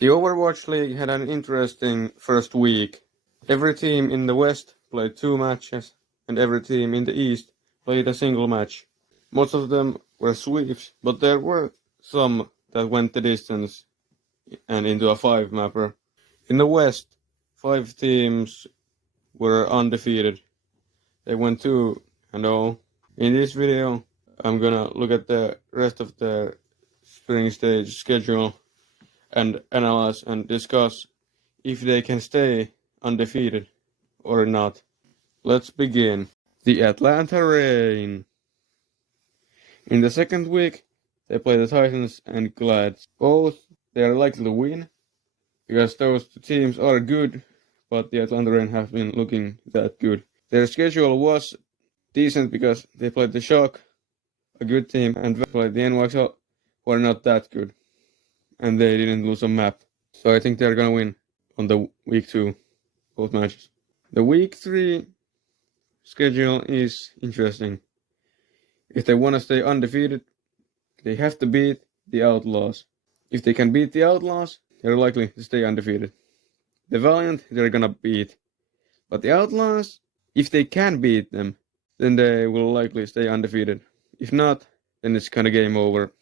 The Overwatch League had an interesting first week. Every team in the West played 2 matches, and every team in the East played a single match. Most of them were sweeps, but there were some that went the distance and into a 5-mapper. In the West, 5 teams were undefeated. They went 2-0. In this video, I'm gonna look at the rest of the spring stage schedule and analyze and discuss if they can stay undefeated or not. Let's begin. The Atlanta Reign. In the second week, they play the Titans and Glads. Both they are likely to win because those two teams are good, but the Atlanta Reign have been looking that good. Their schedule was decent because they played the Shock, a good team, and they played the NYXL, who are not that good. And they didn't lose a map. So I think they're gonna win on the week 2, both matches. The week 3 schedule is interesting. If they want to stay undefeated, they have to beat the Outlaws. If they can beat the Outlaws, they're likely to stay undefeated. The Valiant, they're gonna beat. But the Outlaws, if they can beat them, then they will likely stay undefeated. If not, then it's kinda game over.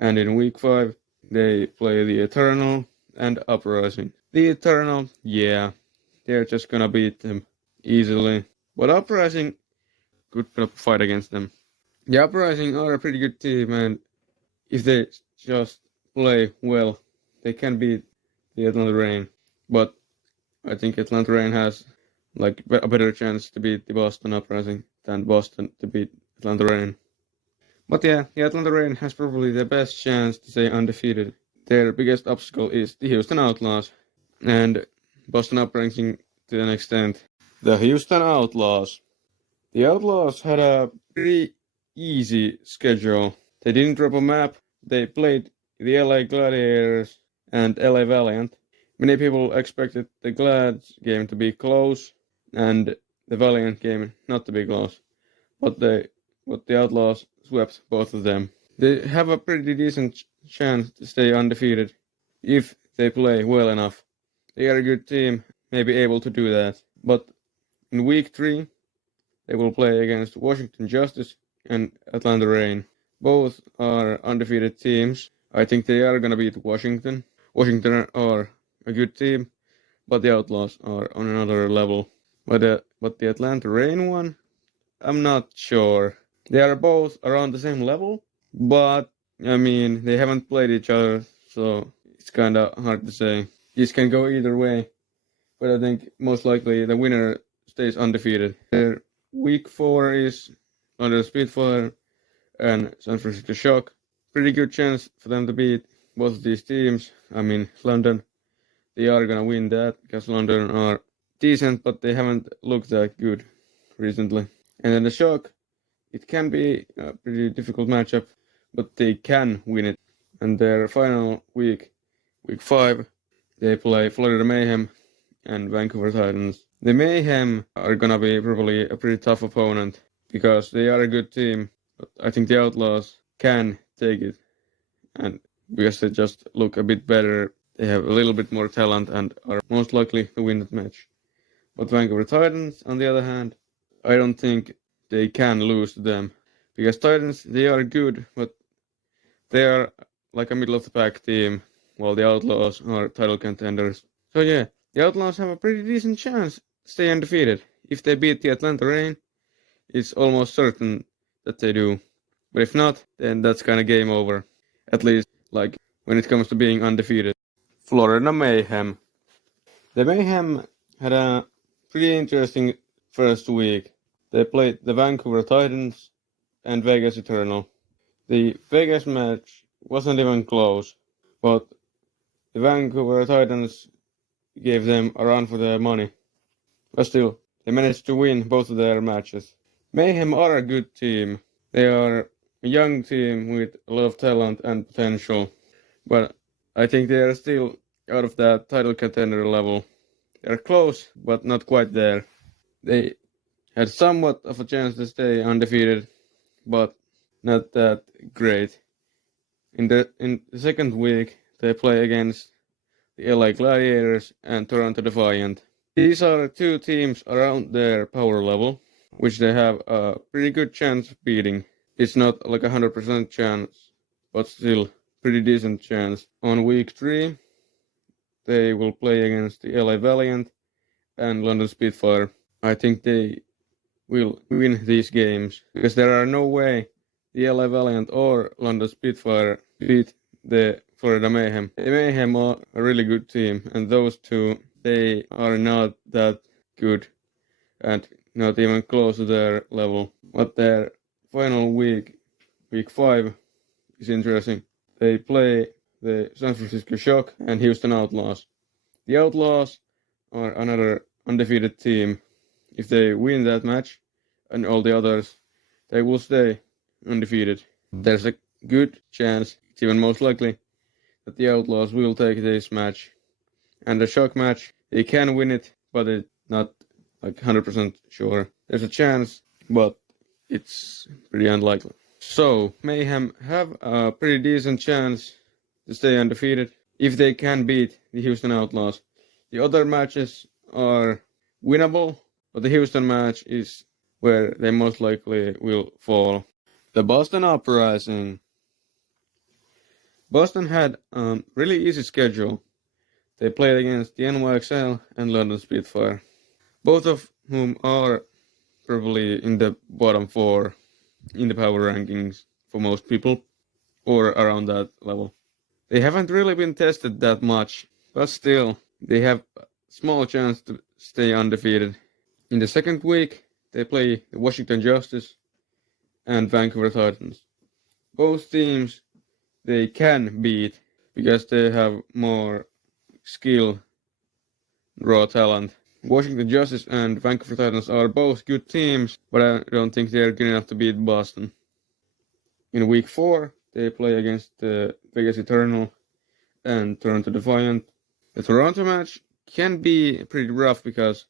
And in week 5, they play the Eternal and Uprising. The Eternal, yeah, they're just gonna beat them easily. But Uprising could fight against them. The Uprising are a pretty good team, and if they just play well, they can beat the Atlanta Reign. But I think Atlanta Reign has like a better chance to beat the Boston Uprising than Boston to beat Atlanta Reign. But yeah, the Atlanta Reign has probably the best chance to stay undefeated. Their biggest obstacle is the Houston Outlaws, and Boston Uprising to an extent. The Houston Outlaws. The Outlaws had a pretty easy schedule. They didn't drop a map. They played the LA Gladiators and LA Valiant. Many people expected the Glads game to be close and the Valiant game not to be close. But the Outlaws swept both of them. They have a pretty decent chance to stay undefeated if they play well enough. They are a good team, may be able to do that. But in week 3, they will play against Washington Justice and Atlanta Reign. Both are undefeated teams. I think they are gonna beat Washington. Washington are a good team, but the Outlaws are on another level. But the Atlanta Reign one, I'm not sure. They are both around the same level, but I mean they haven't played each other, so it's kinda hard to say. This can go either way, but I think most likely the winner stays undefeated. Their week 4 is London Spitfire and San Francisco Shock. Pretty good chance for them to beat both of these teams. I mean, London, they are gonna win that because London are decent, but they haven't looked that good recently. And then the Shock, it can be a pretty difficult matchup, but they can win it. And their final week 5, they play Florida Mayhem and Vancouver Titans. The Mayhem are gonna be probably a pretty tough opponent because they are a good team, but I think the Outlaws can take it. And because they just look a bit better, they have a little bit more talent and are most likely to win that match. But Vancouver Titans, on the other hand, I don't think they can lose to them. Because Titans, they are good, but they are like a middle-of-the-pack team, while the Outlaws are title contenders. So yeah, the Outlaws have a pretty decent chance to stay undefeated. If they beat the Atlanta Reign, it's almost certain that they do. But if not, then that's kind of game over. At least, like, when it comes to being undefeated. Florida Mayhem. The Mayhem had a pretty interesting first week. They played the Vancouver Titans and Vegas Eternal. The Vegas match wasn't even close, but the Vancouver Titans gave them a run for their money. But still, they managed to win both of their matches. Mayhem are a good team. They are a young team with a lot of talent and potential, but I think they are still out of that title contender level. They're close, but not quite there. They had somewhat of a chance to stay undefeated, but not that great. In the second week, they play against the LA Gladiators and Toronto Defiant. These are two teams around their power level, which they have a pretty good chance of beating. It's not like 100% chance, but still pretty decent chance. On week 3, they will play against the LA Valiant and London Spitfire. I think they will win these games because there are no way the LA Valiant or London Spitfire beat the Florida Mayhem. The Mayhem are a really good team, and those two, they are not that good and not even close to their level. But their final week 5, is interesting. They play the San Francisco Shock and Houston Outlaws. The Outlaws are another undefeated team. If they win that match and all the others, they will stay undefeated. There's a good chance, it's even most likely, that the Outlaws will take this match. And the Shock match, they can win it, but it's not like 100% sure. There's a chance, but it's pretty unlikely. So, Mayhem have a pretty decent chance to stay undefeated if they can beat the Houston Outlaws. The other matches are winnable, but the Houston match is where they most likely will fall. The Boston Uprising. Boston had a really easy schedule. They played against the NYXL and London Spitfire, both of whom are probably in the bottom 4 in the power rankings for most people, or around that level. They haven't really been tested that much, but still, they have a small chance to stay undefeated. In the second week, they play the Washington Justice and Vancouver Titans. Both teams they can beat because they have more skill, raw talent. Washington Justice and Vancouver Titans are both good teams, but I don't think they're good enough to beat Boston. In week 4, they play against the Vegas Eternal and Toronto Defiant. The Toronto match can be pretty rough because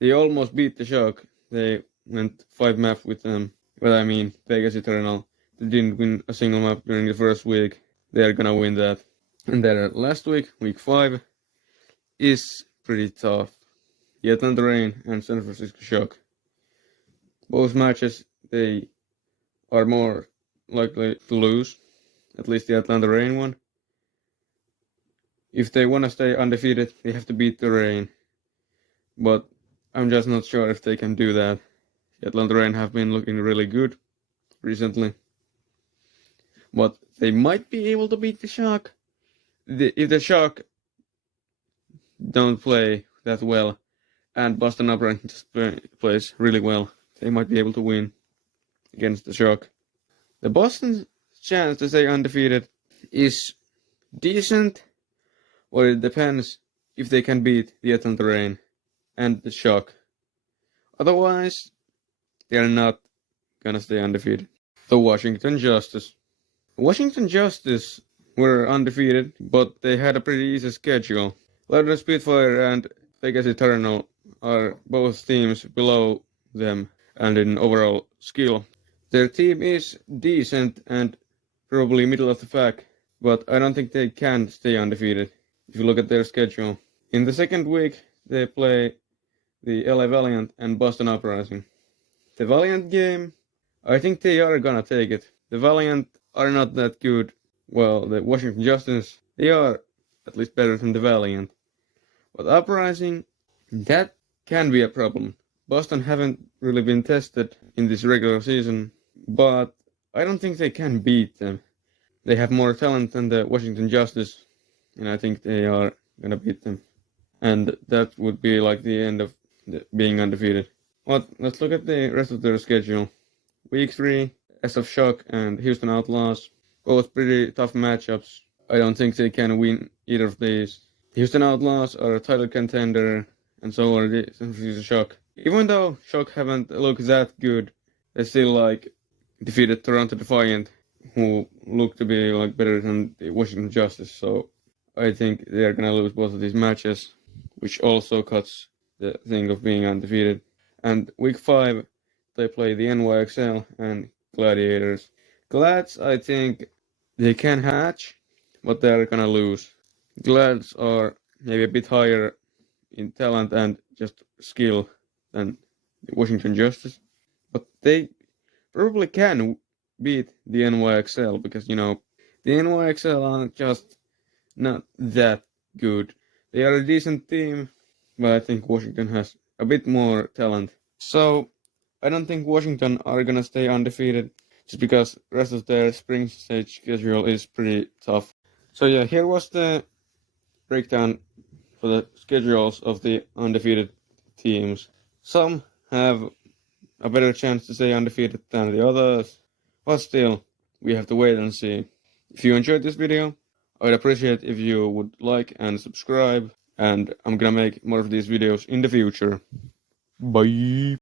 they almost beat the Shock. They went 5 map with them. But I mean, Vegas Eternal, they didn't win a single map during the first week. They're gonna win that. And their last week, week 5, is pretty tough. The Atlanta Reign and San Francisco Shock. Both matches, they are more likely to lose. At least the Atlanta Reign one. If they want to stay undefeated, they have to beat the Reign. But I'm just not sure if they can do that. The Atlanta Reign have been looking really good recently. But they might be able to beat the Shock. If the Shock don't play that well, and Boston Uprising just plays really well, they might be able to win against the Shock. The Boston's chance to stay undefeated is decent, or it depends if they can beat the Atlanta Reign and the Shock. Otherwise, they are not gonna stay undefeated. The Washington Justice. Washington Justice were undefeated, but they had a pretty easy schedule. London Spitfire and Vegas Eternal are both teams below them and in overall skill. Their team is decent and probably middle of the pack, but I don't think they can stay undefeated if you look at their schedule. In the second week, they play the LA Valiant and Boston Uprising. The Valiant game, I think they are gonna take it. The Valiant are not that good. Well, the Washington Justice, they are at least better than the Valiant. But Uprising, that can be a problem. Boston haven't really been tested in this regular season, but I don't think they can beat them. They have more talent than the Washington Justice, and I think they are gonna beat them. And that would be like the end of being undefeated. But let's look at the rest of their schedule. Week 3, SF Shock and Houston Outlaws. Both pretty tough matchups. I don't think they can win either of these. Houston Outlaws are a title contender, and so are the San Francisco Shock. Even though Shock haven't looked that good, they still like defeated Toronto Defiant, who look to be like better than the Washington Justice. So I think they're gonna lose both of these matches, which also cuts the thing of being undefeated. And week 5, they play the NYXL and Gladiators. Glads, I think they can hatch, but they're gonna lose. Glads are maybe a bit higher in talent and just skill than Washington Justice. But they probably can beat the NYXL because, the NYXL are just not that good. They are a decent team, but I think Washington has a bit more talent. So I don't think Washington are gonna stay undefeated just because the rest of their spring stage schedule is pretty tough. So yeah, here was the breakdown for the schedules of the undefeated teams. Some have a better chance to stay undefeated than the others, but still, we have to wait and see. If you enjoyed this video, I would appreciate if you would like and subscribe, and I'm gonna make more of these videos in the future. Bye!